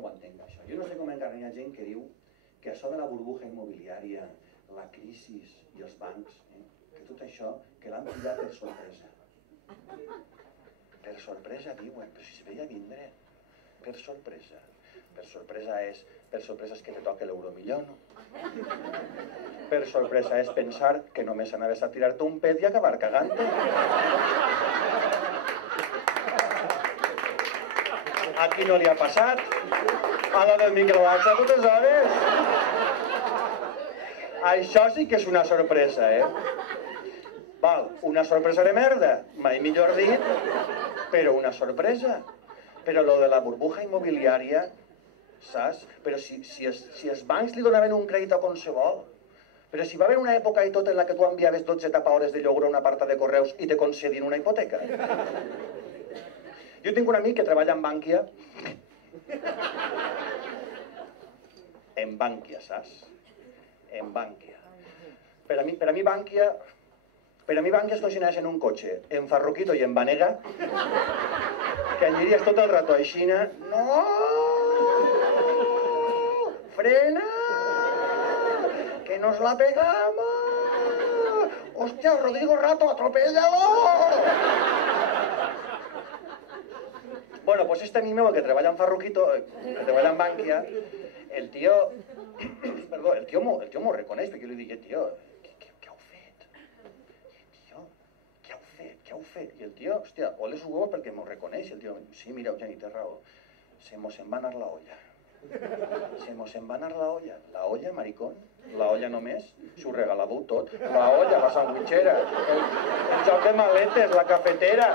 no ho entenc, això. Jo no sé com encara hi ha gent que diu que això de la burbuja immobiliària, la crisi i els bancs, que tot això, que l'han pillat per sorpresa. Per sorpresa, diuen, però si es veia vindre. Per sorpresa. Per sorpresa és que te toca l'euromillón. Per sorpresa és pensar que només anaves a tirar-te un pet i acabar cagant-te. A qui no li ha passat? A la del microondes, tu te sabes? Això sí que és una sorpresa, Val, una sorpresa de merda, mai millor dit, però una sorpresa. Però lo de la burbuja immobiliària, saps? Però si els bancs li donaven un crèdit a qualsevol, però si va haver una època i tot en la que tu enviaves 12 tapahores de lloguer a una parta de correus i te concedien una hipoteca. Jo tinc un amic que treballa en Bànquia. En Bànquia, saps? En Bànquia. Per a mi Bànquia és com si anés en un cotxe, en Farruquito i en Vanega, que anirías tot el rato aixina. No! Frena! Que nos la pegamos! Hòstia, Rodrigo Rato, atropéllalo! Bueno, pues este amic meu que treballa en Farruquito, que treballa en Bànquia, el tio m'ho reconeix, perquè jo li dic, tio, què heu fet? Tio, què heu fet? I el tio, hòstia, ole su huevo perquè m'ho reconeix. El tio, sí, mira, Eugeni, té raó, se mos en va anar la olla. Se mos en va anar la olla. La olla, maricón? La olla només? S'ho regalàveu tot. La olla, la sandwichera, el joc de maletes, la cafetera.